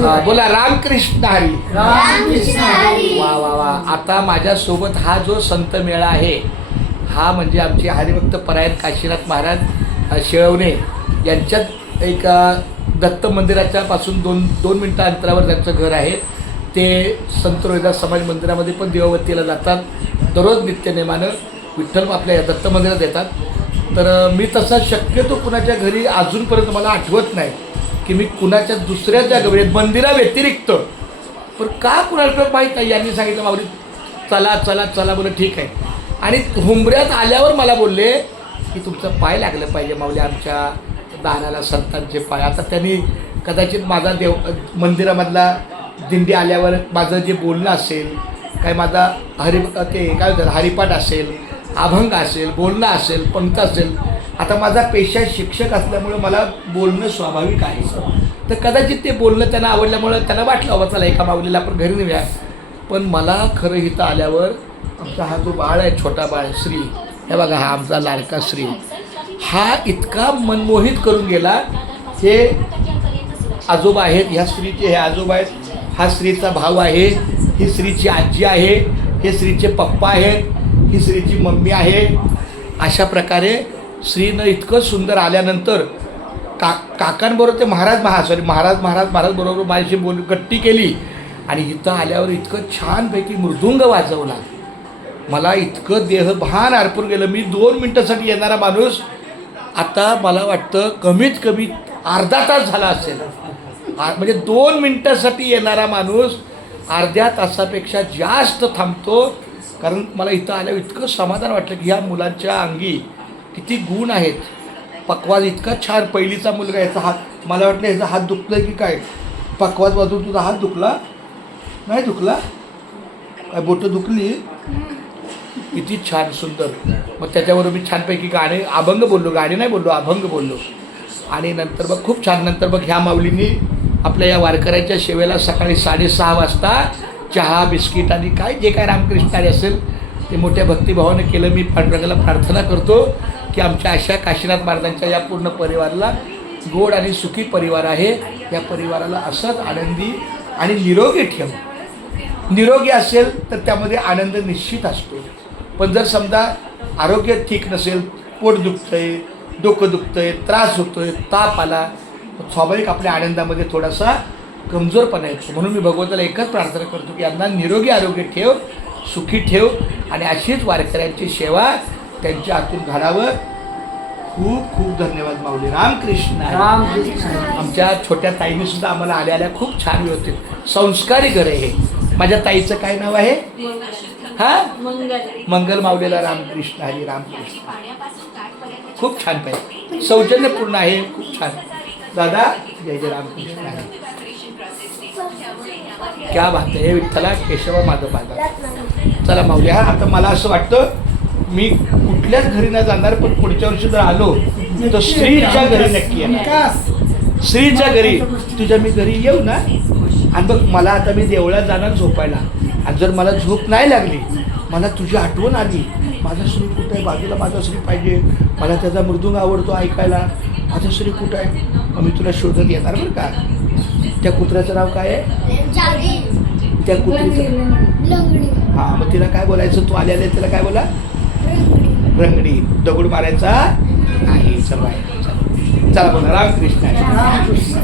बोला रामकृष्ण हरी. रामकृष्ण हरी. वा वा वा. आता माझ्यासोबत हा जो संत मेळा आहे हा म्हणजे आमचे हरिभक्त परायण काशीनाथ महाराज शेळवणे यांच्यात एक दत्त मंदिराच्या पासून दोन मिनटं अंतरावर त्यांचं घर आहे. ते संत रोहिदास समाज मंदिरामध्ये पण देववतीला जातात. दररोज नित्यनेमानं विठ्ठल आपल्या दत्त मंदिरात येतात. तर मी तसा शक्यतो कुणाच्या घरी अजूनपर्यंत मला आठवत नाही की मी कुणाच्या दुसऱ्या ज्या घरी मंदिराव्यतिरिक्त पण का कुणाला माहीत नाही. यांनी सांगितलं माऊली चला चला चला बोललं ठीक आहे. आणि हुंबऱ्यात आल्यावर मला बोलले की तुमचं पाय लागलं पाहिजे माऊली आमच्या दानाला संतांचे पाय. आता त्यांनी कदाचित माझा मंदिरामधला दिंडी आल्यावर माझं जे बोलणं असेल काय माझा ते काय होतं हरिपाठ असेल अभंग असेल बोलणं असेल पंक्त असेल. आता माझा पेशा शिक्षक असल्यामुळं मला बोलणं स्वाभाविक आहे. तर कदाचित ते बोलणं त्यांना आवडल्यामुळं त्यांना वाटलं बाबा चला एका माऊलीला आपण घरी नेऊया. पण मला खरं इथं आल्यावर आमचा हा जो बाळ आहे छोटा बाळ श्री हे बघा हा आमचा लाडका श्री हा इतका मनमोहित करून गेला. हे आजोबा आहेत ह्या स्त्रीचे हे आजोबा आहेत. हा स्त्रीचा भाऊ आहे. ही स्त्रीची आजी आहे. हे स्त्रीचे पप्पा आहेत. ही स्त्रीची मम्मी आहे. अशा प्रकारे स्त्रीनं इतकं सुंदर आल्यानंतर काकांबरोबर ते महाराज बरोबर माझ्याशी गट्टी केली. आणि इथं आल्यावर इतकं छानपैकी मृदुंग वाजवला. मला इतकं देहभान अर्पून गेलं. मी 2 मिनटासाठी येणारा माणूस आता मला वाटतं कमीत कमी अर्धा तास झाला असेल. म्हणजे 2 मिनटासाठी येणारा माणूस अर्ध्या तासापेक्षा जास्त थांबतो. कारण मला इथं आल्यावर इतकं समाधान वाटलं की ह्या मुलांच्या अंगी किती गुण आहेत. पक्वाज इतका छान पहिलीचा मुलगा याचा हात मला वाटलं ह्याचा हात दुखला की काय. पक्वाज वाजून तुझा हात दुखला नाही दुखला काय बोटं दुखली किती छान सुंदर. मग त्याच्याबरोबर मी छानपैकी गाणे अभंग बोललो गाणे नाही बोललो अभंग बोललो. आणि नंतर मग खूप छान नंतर मग ह्या माऊलींनी आपल्या या वारकऱ्यांच्या सेवेला सकाळी 6:30 वाजता चहा बिस्किट आणि काय जे काय रामकृष्णारी असेल ते मोठ्या भक्तिभावाने केलं. मी पांडुरंगाला प्रार्थना करतो की आमच्या अशा काशीनाथ महाराजांच्या या पूर्ण परिवाराला गोड आणि सुखी परिवार आहे. या परिवाराला असंच आनंदी आणि निरोगी ठेव. निरोगी असेल तर त्यामध्ये आनंद निश्चित असतो. पण जर समजा आरोग्य ठीक नसेल पोट दुखतंय डोकं दुखतंय त्रास होतोय ताप आला स्वाभाविक आपल्या आनंदामध्ये थोडासा कमजोरपणा येतो. म्हणून मी भगवंताला एकच प्रार्थना करतो की यांना निरोगी आरोग्य ठेव सुखी ठेव आणि अशीच वारकऱ्यांची सेवा त्यांच्या हातून घडावं. खूप खूप धन्यवाद माऊली. रामकृष्ण. आमच्या छोट्या ताईने सुद्धा आम्हाला आल्या खूप छान व्यवस्थित संस्कारी घर आहे हे. माझ्या ताईचं काय नाव आहे मंगल माऊलीला रामकृष्ण हरी. रामकृष्ण खूप छान पाहिजे सौजन्यपूर्ण आहे खूप छान. दादा जय जय रामकृष्ण हरी. क्या बात आहे विठ्ठला केशवा माधव माझा. चला माऊली हा आता मला असं वाटतं मी कुठल्याच घरी नाही जाणार पण पुढच्या वर्षी जर आलो तर श्रीच्या घरी नक्की येणार. श्रीच्या घरी तुझ्या मी घरी येऊ ना. आणि बघ मला आता मी देवळात जाणार झोपायला आणि जर मला झोप नाही लागली मला तुझी आठवण आली माझा श्री कुठं आहे बाजूला माझा श्री पाहिजे मला त्याचा मृदुंग आवडतो ऐकायला माझा श्री कुठं आहे. मग मी तुला शोधत येणार बरं का. त्या कुत्र्याचं नाव काय आहे त्या कुत्रीचं हां मग तिला काय बोलायचं तू आल्या तिला काय बोला रंगडी दगड मारायचा नाही. चला बोला रामकृष्ण.